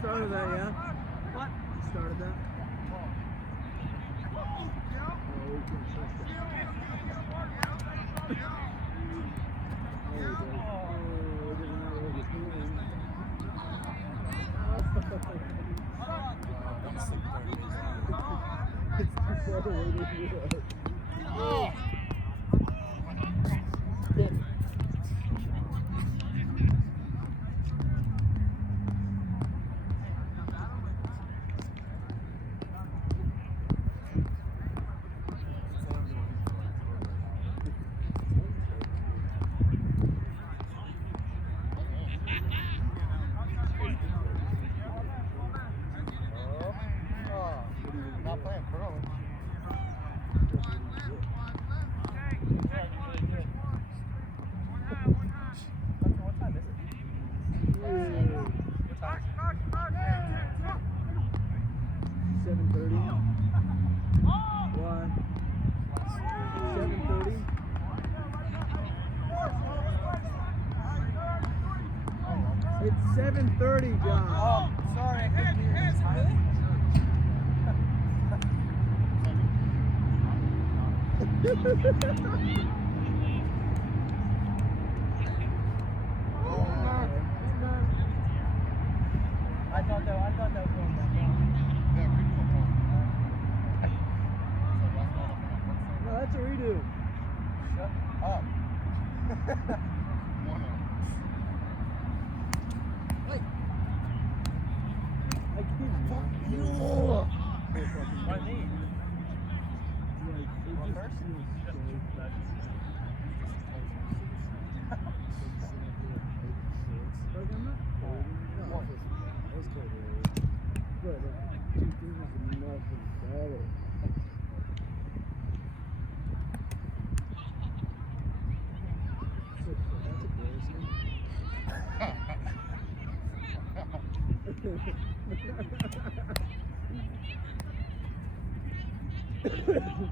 started that, yeah? What? You started that? Oh! Not playing curling. What time is it? What time? 7:30. Why? 7:30. It's 7:30, John. Oh, sorry, I couldn't hear you. I thought that was going back down. No, that's a redo. Shut up. I can't fuck you. Why me? Like, First?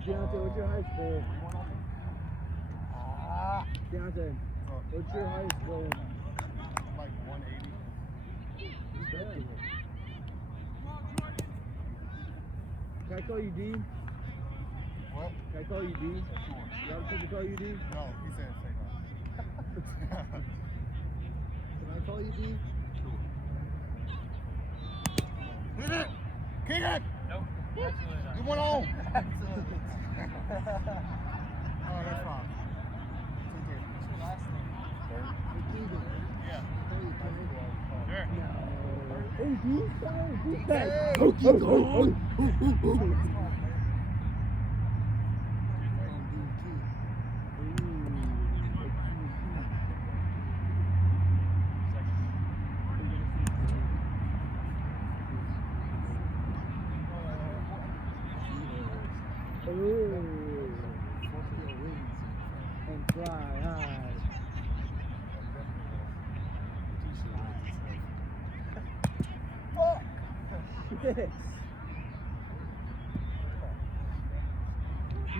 Deante, what's your high school? Deante, what's your high school? Like 180. Can I call you D? What? Can I call you D? You want to call you D? No, he said say Can I call you D? Hit it! Keagan! Nope. Absolutely not. You went home! Absolutely. Oh, that's fine. What's your last name? Yeah. Sure. Hey, D? D? Hey. And fly high. Yes.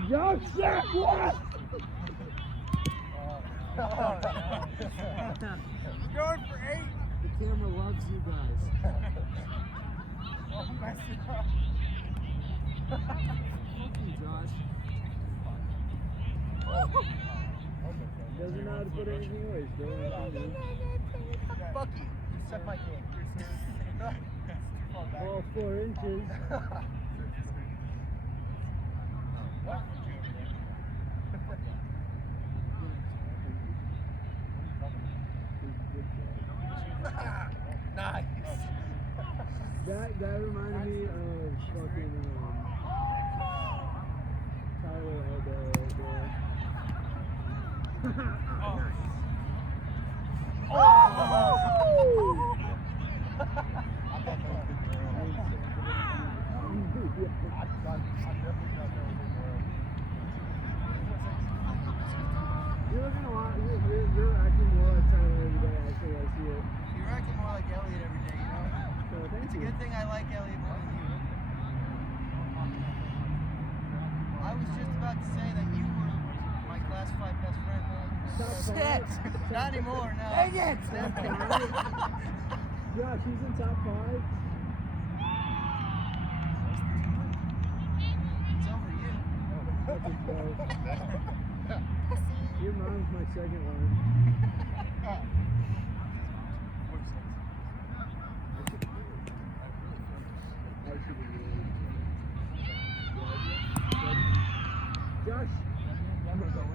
Yo, shit, what? Going for 8. The camera loves you guys. Oh, mess it up. Fuck you, Josh. Doesn't know how to put anything away. Still Fuck you. Suck my dick. all 4 inches. What? Nice. That reminded me of fucking Tyler Oh. You're acting more like Tyler every day, actually, I see it. You're acting more like Elliot every day, you know? So thank It's a you. good thing I like Elliot more than you. I was just about to say that you were my classified best friend. Stop Shit! calling. Not anymore, no. Dang it! Definitely. Stop Josh, he's in top 5. It's over you. That's a close. Your mom's my second one. Josh, I'm gonna go in.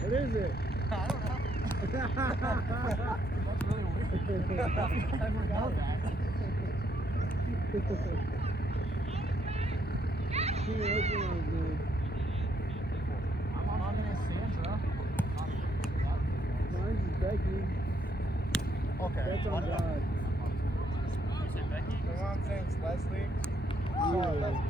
What is it? I don't know. That's really weird. I never know that. Who else you want to do? I'm on Sandra. Mine's is Becky. Okay. That's on God. You said Becky? The one name's Leslie. Yeah. Leslie.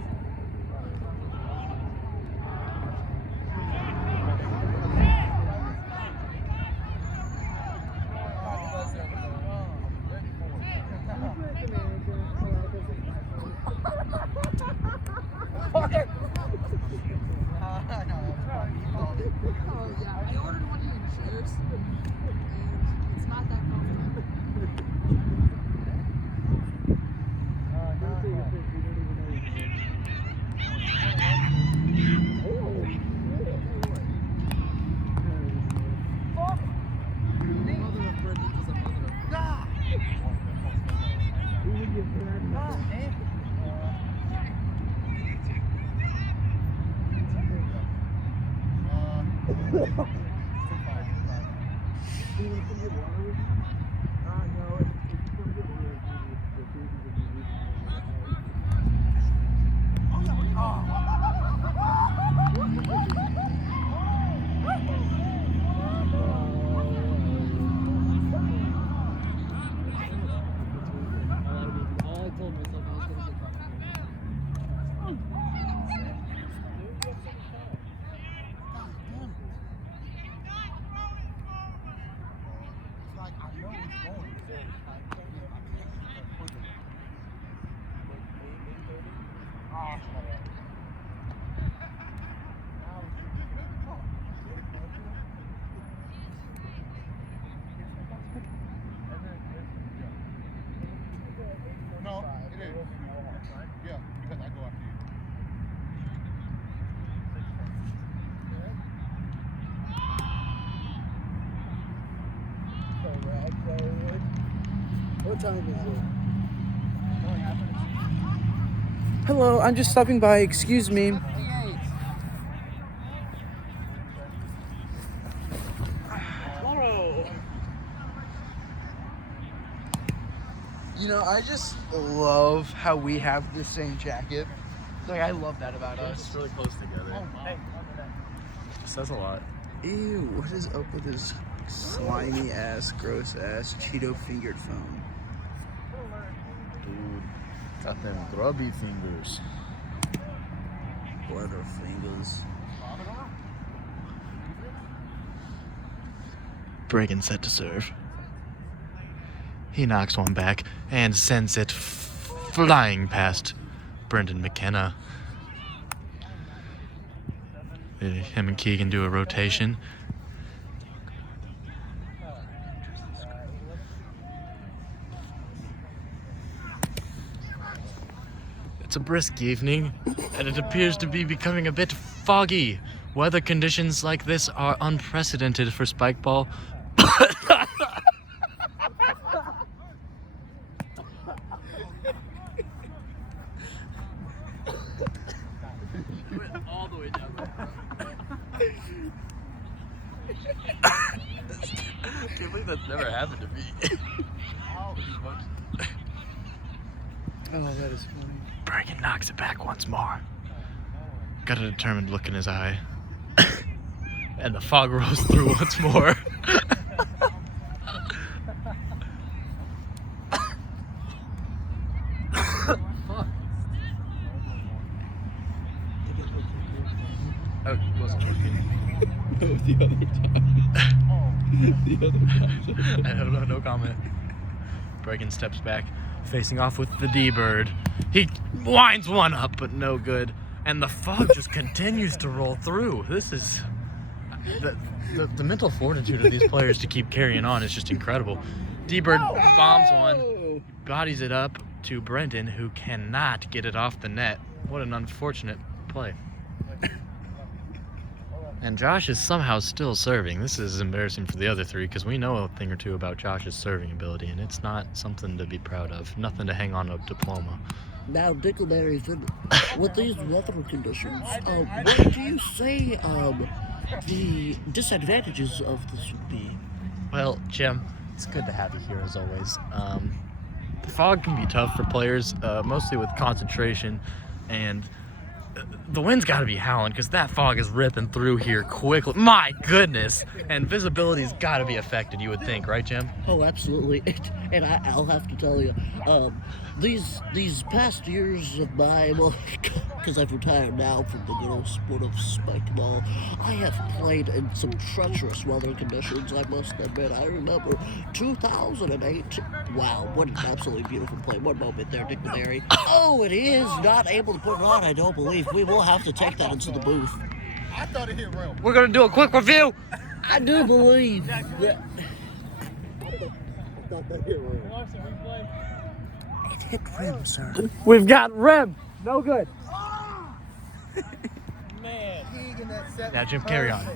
Oh yeah, I ordered one of your chairs, and it's not that comfortable. Don't take a picture, you don't even know what you're doing. Oh, shit. Mother of Brendan is a mother of God. Who would get that? You want to come get water? No, if you come get water, the food is all I told myself I was going to get back. No, it is. Yeah, because I go after you. What time is it? Hello, I'm just stopping by. Excuse me. You know, I just love how we have the same jacket. Like, I love that about us. It's really close together. It says a lot. Ew, what is up with this slimy ass, gross ass Cheeto fingered phone? Dude, got them grubby fingers. Butter fingers. Bregan set to serve. He knocks one back and sends it flying past Brendan McKenna. Him and Keagan do a rotation. It's a brisk evening, and it appears to be becoming a bit foggy. Weather conditions like this are unprecedented for spike ball. All the way down there. Can't believe that's never happened to me. Oh, that is funny. Bregan knocks it back once more. Got a determined look in his eye. And the fog rolls through once more. Oh, he wasn't looking. The other time. The other time. I don't know, no comment. Bregan steps back, facing off with the D-Bird. He winds one up, but no good. And the fog just continues to roll through. This is... The mental fortitude of these players to keep carrying on is just incredible. D-Bird bombs one, bodies it up to Brendan, who cannot get it off the net. What an unfortunate play. And Josh is somehow still serving. This is embarrassing for the other three because we know a thing or two about Josh's serving ability, and it's not something to be proud of. Nothing to hang on a diploma. Now, Dickelberry, with these weather conditions, what do you say the disadvantages of this would be? Well, Jim, it's good to have you here as always. The fog can be tough for players, mostly with concentration, and the wind's got to be howling because that fog is ripping through here quickly. My goodness! And visibility's got to be affected, you would think, right, Jim? Oh, absolutely. And I'll have to tell you, these past years of mine, well, because I've retired now from the good old sport of spike ball, I have played in some treacherous weather conditions, I must admit. I remember 2008. Wow, what an absolutely beautiful play. One moment there, Dickelberry. Oh, it is not able to put it on, I don't believe. We will have to take that into the booth. I thought it hit real. We're going to do a quick review. I do believe that... It hit rim, sir. We've got rim. No good. Man. Keagan, that set Now, Jim, carry on.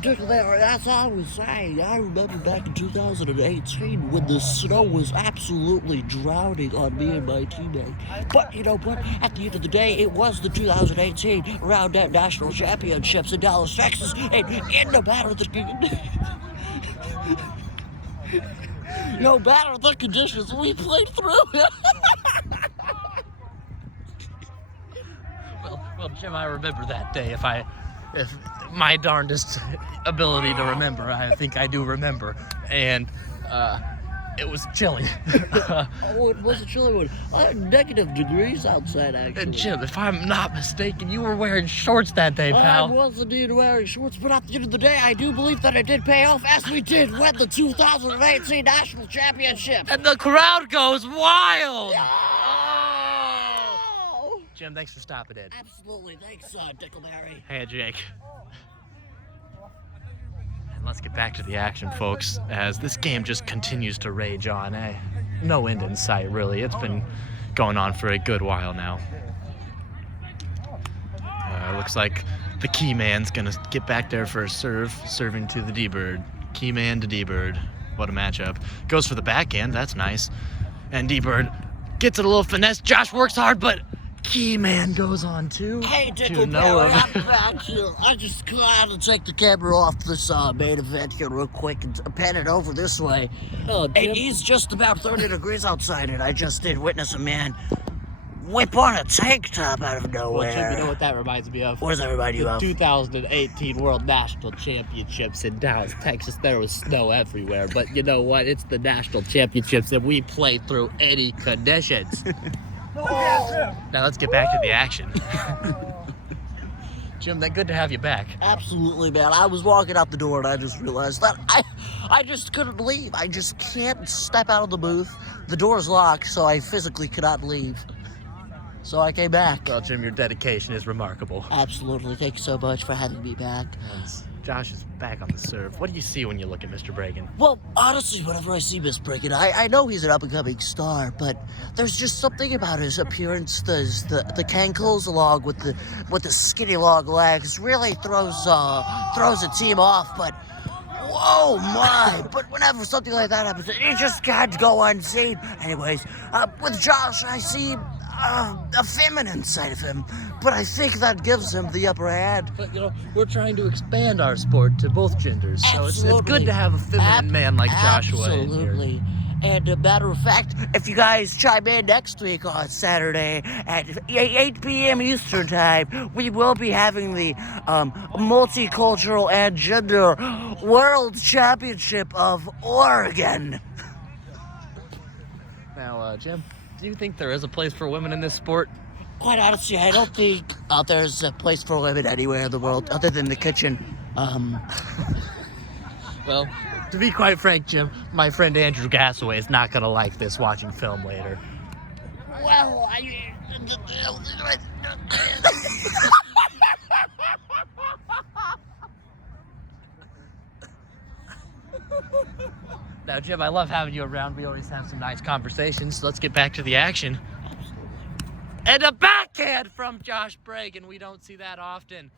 Dickelberry, that's all I was saying. I remember back in 2018 when the snow was absolutely drowning on me and my teammate. But you know what? At the end of the day, it was the 2018 Roundup National Championships in Dallas, Texas, and no matter the conditions, we played through it. Well, Jim, I remember that day. If my darndest ability to remember, I think I do remember. And it was chilly. Oh, it was a chilly one. Negative degrees outside, actually. And Jim, if I'm not mistaken, you were wearing shorts that day, pal. I was indeed wearing shorts, but at the end of the day, I do believe that it did pay off as we did win the 2018 National Championship. And the crowd goes wild! Oh! Jim, thanks for stopping in. Absolutely. Thanks, Dickelberry. Hey, Jake. And let's get back to the action, folks, as this game just continues to rage on. No end in sight, really. It's been going on for a good while now. Looks like the key man's gonna get back there for a serve, serving to the D-Bird. Key man to D-Bird. What a matchup. Goes for the backhand, that's nice. And D-Bird gets it a little finesse. Josh works hard, but key man goes on too. Hey, to Dickelberry, I'm back here. I just got to take the camera off this main event here real quick and pan it over this way. Oh, Jim. It is just about 30 degrees outside, and I just did witness a man whip on a tank top out of nowhere. Well, Jim, you know what that reminds me of? What does that remind you The of? 2018 World National Championships in Dallas, Texas. There was snow everywhere, but you know what? It's the National Championships, and we play through any conditions. Now let's get back to the action. Jim, good to have you back. Absolutely, man. I was walking out the door and I just realized that I just couldn't leave. I just can't step out of the booth. The door's locked, so I physically cannot leave. So I came back. Well, Jim, your dedication is remarkable. Absolutely. Thank you so much for having me back. Josh is back on the serve. What do you see when you look at Mr. Bragan? Well, honestly, whenever I see Miss Brigham, I know he's an up-and-coming star, but there's just something about his appearance, the cankles along with the skinny long legs really throws a team off, but whoa, my! But whenever something like that happens, you just can't go unseen. Anyways, with Josh, I see a feminine side of him, but I think that gives him the upper hand. But, you know, we're trying to expand our sport to both genders, so it's good to have a feminine man like Joshua in here. Absolutely. And a matter of fact, if you guys chime in next week on Saturday at 8 p.m. Eastern Time, we will be having the Multicultural and Gender World Championship of Oregon. Now, Jim, do you think there is a place for women in this sport? Quite honestly, I don't think there's a place for women anywhere in the world other than the kitchen. Well, to be quite frank, Jim, my friend Andrew Gassaway is not going to like this watching film later. Well, Now, Jim, I love having you around. We always have some nice conversations. Let's get back to the action. And a backhand from Josh Bragan. We don't see that often.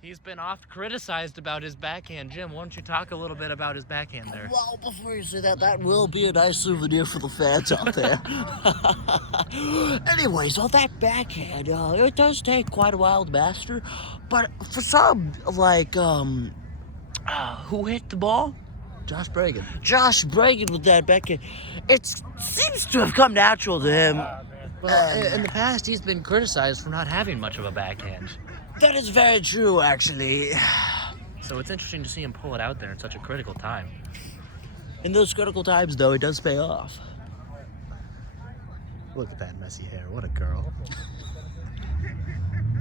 He's been oft criticized about his backhand. Jim, why don't you talk a little bit about his backhand there? Well, before you say that, that will be a nice souvenir for the fans out there. Anyways, on that backhand, it does take quite a while to master. But for some, like, who hit the ball? Josh Bragan. Josh Bragan with that backhand. It seems to have come natural to him. Well, in the past, he's been criticized for not having much of a backhand. That is very true, actually. So it's interesting to see him pull it out there in such a critical time. In those critical times, though, it does pay off. Look at that messy hair. What a girl.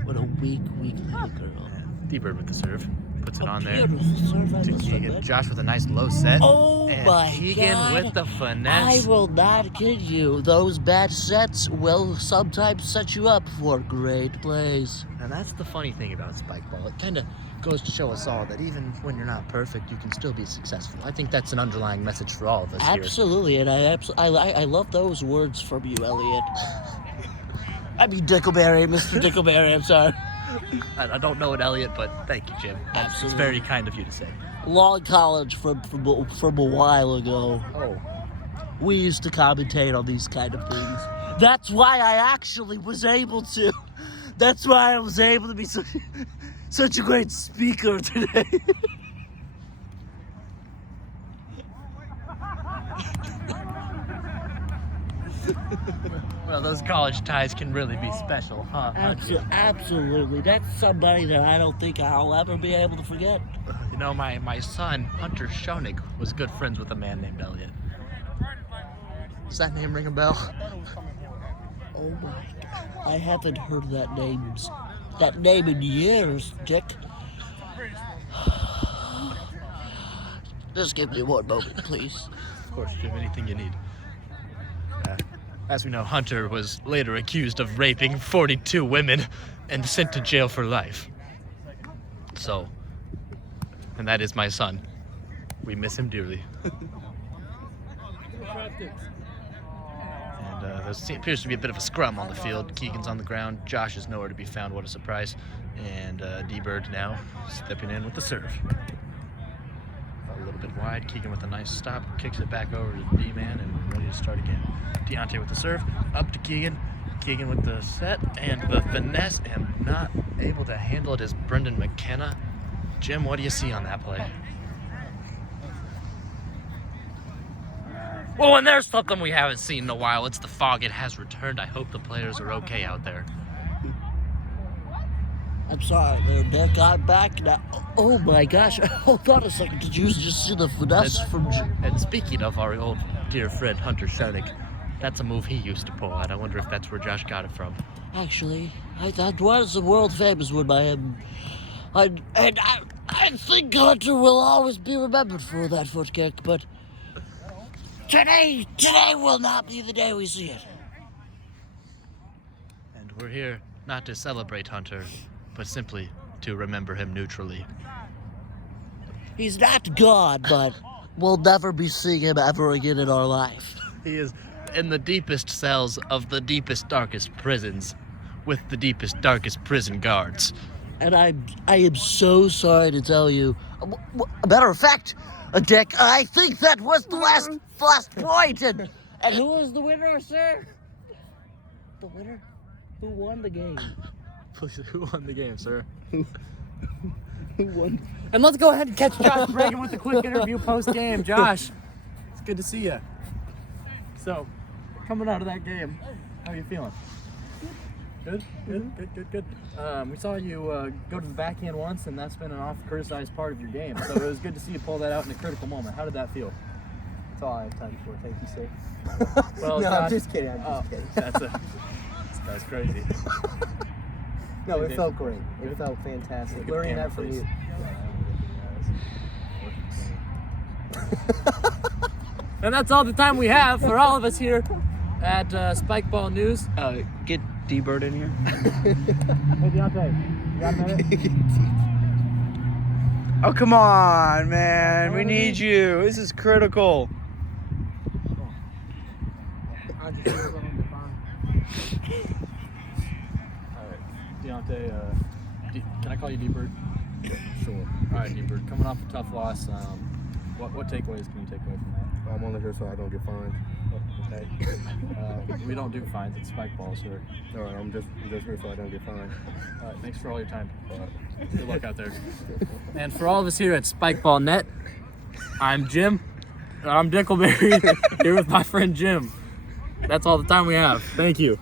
What a weak little girl. D-Bird with the serve. Puts it on there to Beautiful serve, I must Keagan. admit. Josh with a nice low set. Oh and my Keagan God. with the finesse. I will not kid you. Those bad sets will sometimes set you up for great plays. And that's the funny thing about spike ball. It kind of goes to show us all that even when you're not perfect, you can still be successful. I think that's an underlying message for all of us here. Absolutely, and I love those words from you, Elliot. I mean Dickleberry, Mr. Dickleberry, I'm sorry. I don't know it, Elliot, but thank you, Jim. It's Absolutely. very kind of you to say. Long college from a while ago. Oh. We used to commentate on these kind of things. That's why I actually was able to. That's why I was able to be such a great speaker today. Well, those college ties can really be special, huh? Absolutely. That's somebody that I don't think I'll ever be able to forget. You know, my son, Hunter Schoenig, was good friends with a man named Elliot. Does that name ring a bell? Oh my God. I haven't heard that name in years, Dick. Just give me one moment, please. Of course, Jim, anything you need. As we know, Hunter was later accused of raping 42 women and sent to jail for life. So, and that is my son. We miss him dearly. And there appears to be a bit of a scrum on the field. Keagan's on the ground. Josh is nowhere to be found. What a surprise. And D-Bird now stepping in with the serve. A little bit wide. Keagan with a nice stop. Kicks it back over to the D-man and ready to start again. Deante with the serve. Up to Keagan. Keagan with the set and the finesse and not able to handle it is Brendan McKenna. Jim, what do you see on that play? Well, and there's something we haven't seen in a while. It's the fog. It has returned. I hope the players are okay out there. I'm sorry there, Dick. I'm back now. Oh my gosh. Hold on a second. Did you just see the finesse from... And speaking of our old dear friend Hunter Schoenig, that's a move he used to pull out. I wonder if that's where Josh got it from. Actually, that was a world famous one by him. I think Hunter will always be remembered for that foot kick, but today will not be the day we see it. And we're here not to celebrate Hunter, but simply to remember him neutrally. He's not God, but we'll never be seeing him ever again in our life. He is in the deepest cells of the deepest, darkest prisons, with the deepest, darkest prison guards. And I am so sorry to tell you. A matter of fact, Dick, I think that was the last point. And who was the winner, sir? The winner? Who won the game? Please, who won the game, sir? Who won? And let's go ahead and catch Josh Bragan with a quick interview post-game. Josh, it's good to see you. So, coming out of that game, how are you feeling? Good. We saw you go to the backhand once, and that's been an oft-criticized part of your game. So it was good to see you pull that out in a critical moment. How did that feel? That's all I have time for. Thank you, sir. Well, no, Josh, I'm just kidding. I'm just kidding. This guy's crazy. No, it felt great. It felt fantastic. Good Learning camera, that from please. you. And that's all the time we have for all of us here at Spike Ball News. Get D-Bird in here? Hey, Deante, you got a minute? Oh, come on, man. We need you. This is critical. Alright, Deante, can I call you D-Bird? Sure. Alright, D-Bird, coming off a tough loss, what takeaways can you take away from that? I'm only here so I don't get fined. Okay. We don't do fines, it's spike balls, sir. Alright, I'm just here so I don't get fined. Alright, thanks for all your time. Good luck out there. And for all of us here at Spikeball Net, I'm Jim. I'm Dickleberry, here with my friend Jim. That's all the time we have. Thank you.